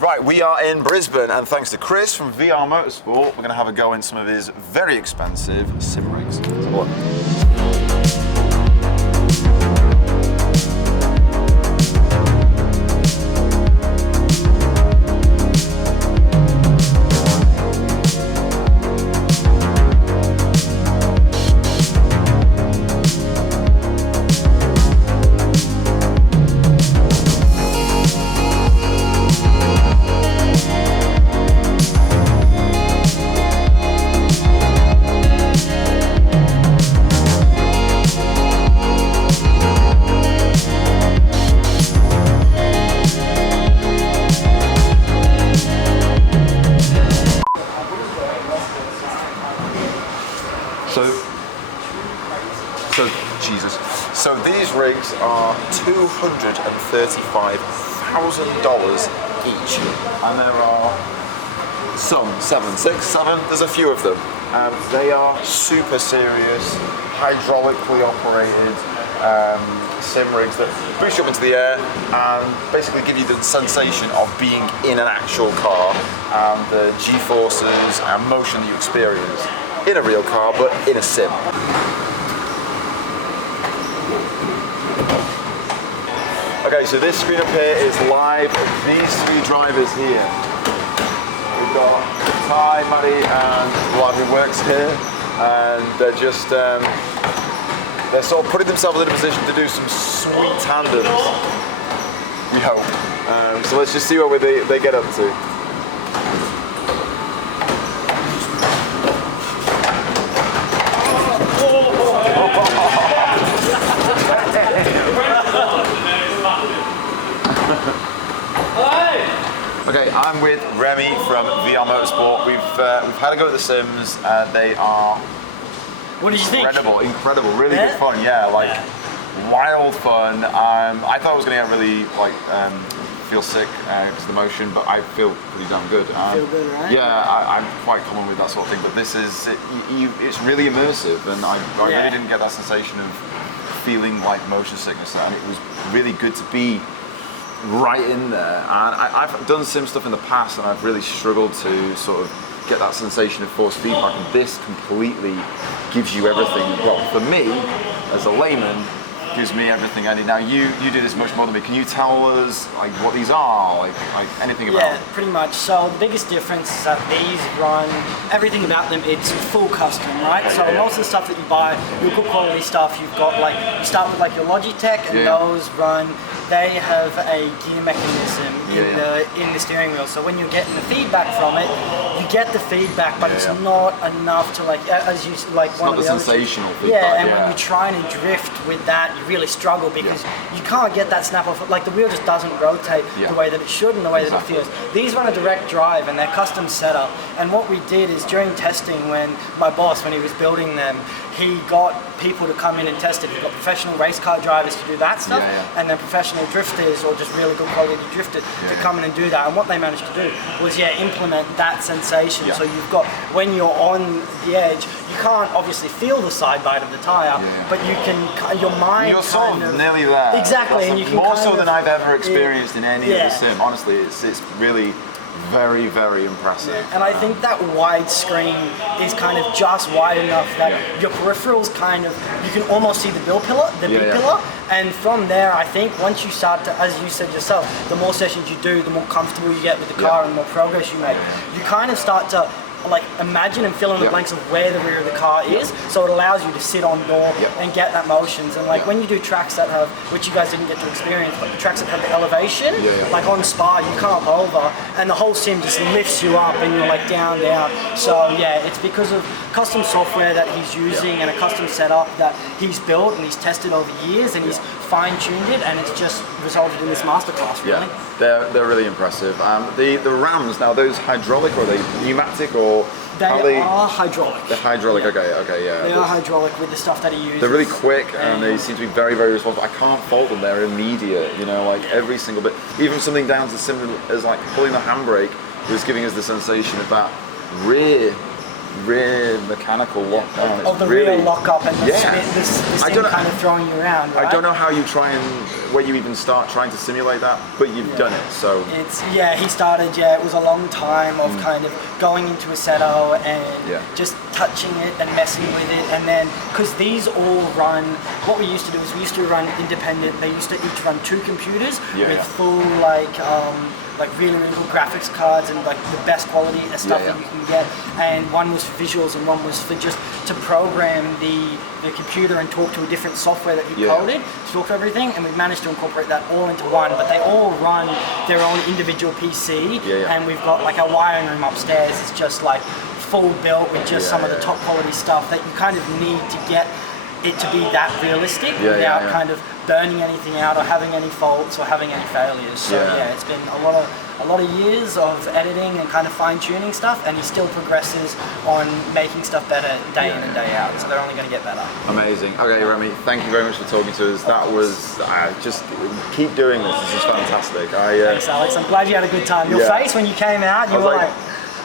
Right, we are in Brisbane, and thanks to Chris from VR MotorSport, we're going to have a go in some of his very expensive sim rigs. Let's have a look. So these rigs are $235,000 each, and there are seven, there's a few of them. They are super serious, hydraulically operated sim rigs that boost you up into the air and basically give you the sensation of being in an actual car and the G-forces and motion that you experience in a real car but in a sim. Okay, so this screen up here is live. These three drivers here. We've got Ty, Maddie, and Vlad who works here, and they're just they're sort of putting themselves in a position to do some sweet tandems. We hope. So let's just see what they get up to. Okay, I'm with Remy from VR MotorSport. We've had a go at the sims. They are what did you think? Incredible, really good fun. Yeah, like wild fun. I thought I was going to get really feel sick because of the motion, but I feel pretty damn good. Feel good, right? Yeah, I'm quite common with that sort of thing, but this is it's really immersive, and I really didn't get that sensation of feeling like motion sickness, and it was really good to be right in there. And I've done sim stuff in the past and I've really struggled to sort of get that sensation of force feedback, and this completely gives you everything. Well, for me, as a layman, gives me everything I need. Now you do this much more than me. Can you tell us like what these are, like anything about them? Yeah, pretty much. So the biggest difference is that these run, everything about them, it's full custom, right? So most of the stuff that you buy, your good quality stuff, you've got like, you start with like your Logitech, and those run, they have a gear mechanism in the steering wheel. So when you're getting the feedback from it, you get the feedback, but it's not enough to like, as you like it's one not of the the sensational other, feedback. And when you're trying to drift with that, you really struggle because you can't get that snap off. Like the wheel just doesn't rotate the way that it should and the way that it feels. These run a direct drive and they're custom setup. And what we did is during testing, when my boss, when he was building them, he got people to come in and test it. He got professional race car drivers to do that stuff, and then professional drifters or just really good quality drifters to come in and do that. And what they managed to do was implement that sensation. So you've got, when you're on the edge, you can't obviously feel the side bite of the tire, but you can, your mind you're sort of nearly there. Exactly, and you can more so than I've ever experienced in any of the sim. Honestly, it's really very, very impressive. And I think that wide screen is kind of just wide enough that your peripherals kind of, you can almost see the B pillar, and from there I think once you start to, as you said yourself, the more sessions you do, the more comfortable you get with the car and the more progress you make. You kind of start to like imagine and fill in the blanks of where the rear of the car is, so it allows you to sit on door and get that motions. And like when you do tracks that have, which you guys didn't get to experience, but the tracks that have the elevation, like on Spa, you come up over and the whole sim just lifts you up and you're like down. So it's because of custom software that he's using and a custom setup that he's built and he's tested over years, and he's fine-tuned it, and it's just resulted in this masterclass, really. Yeah, they're really impressive. The rams, now, those hydraulic or are they pneumatic or? They are hydraulic. They're hydraulic, okay, yeah. They are hydraulic with the stuff that he uses. They're really quick and they seem to be very, very responsive. I can't fault them, they're immediate, you know, like every single bit. Even something down to as simple as like pulling the handbrake was giving us the sensation of that rear rear mechanical lockdown. Of the really, rear lockup and the yeah. spin, this thing kind of throwing you around, right? I don't know how you try and, where you even start trying to simulate that, but you've done it, so. He started, it was a long time of kind of going into a setup and just touching it and messing with it, and then, because these all run, what we used to do is we used to run independent, they used to each run 2 computers with full like really good graphics cards and like the best quality stuff that you can get, and one was for visuals and one was for just to program the computer and talk to a different software that you coded to talk to everything, and we've managed to incorporate that all into one, but they all run their own individual PC, and we've got like a wiring room upstairs. It's just like full built with just some of the top quality stuff that you kind of need to get it to be that realistic without kind of burning anything out or having any faults or having any failures. So it's been a lot of years of editing and kind of fine-tuning stuff, and he still progresses on making stuff better day in and day out, so they're only going to get better. Amazing. Okay, Remy, thank you very much for talking to us. That was, just keep doing this. This is fantastic. Thanks, Alex. I'm glad you had a good time. Your face when you came out, you were like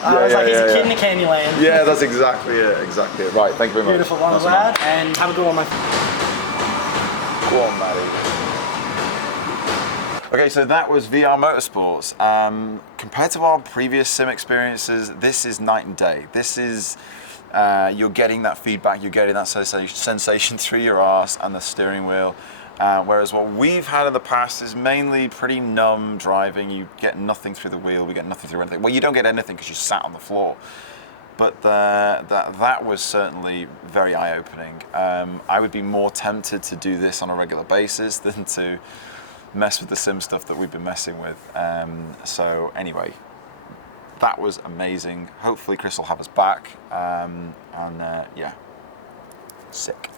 I was like, he's a kid in a candy land. Yeah, that's exactly it. Right, thank you very much. Beautiful one, lad, and have a good one, my friend. Go on, Maddie. Okay, so that was VR Motorsports. Compared to our previous sim experiences, this is night and day. This is, you're getting that feedback, you're getting that sensation through your arse and the steering wheel. Whereas what we've had in the past is mainly pretty numb driving. You get nothing through the wheel, we get nothing through anything. Well, you don't get anything because you sat on the floor. But that was certainly very eye-opening. I would be more tempted to do this on a regular basis than to mess with the sim stuff that we've been messing with. So anyway, that was amazing. Hopefully Chris will have us back. Yeah, sick.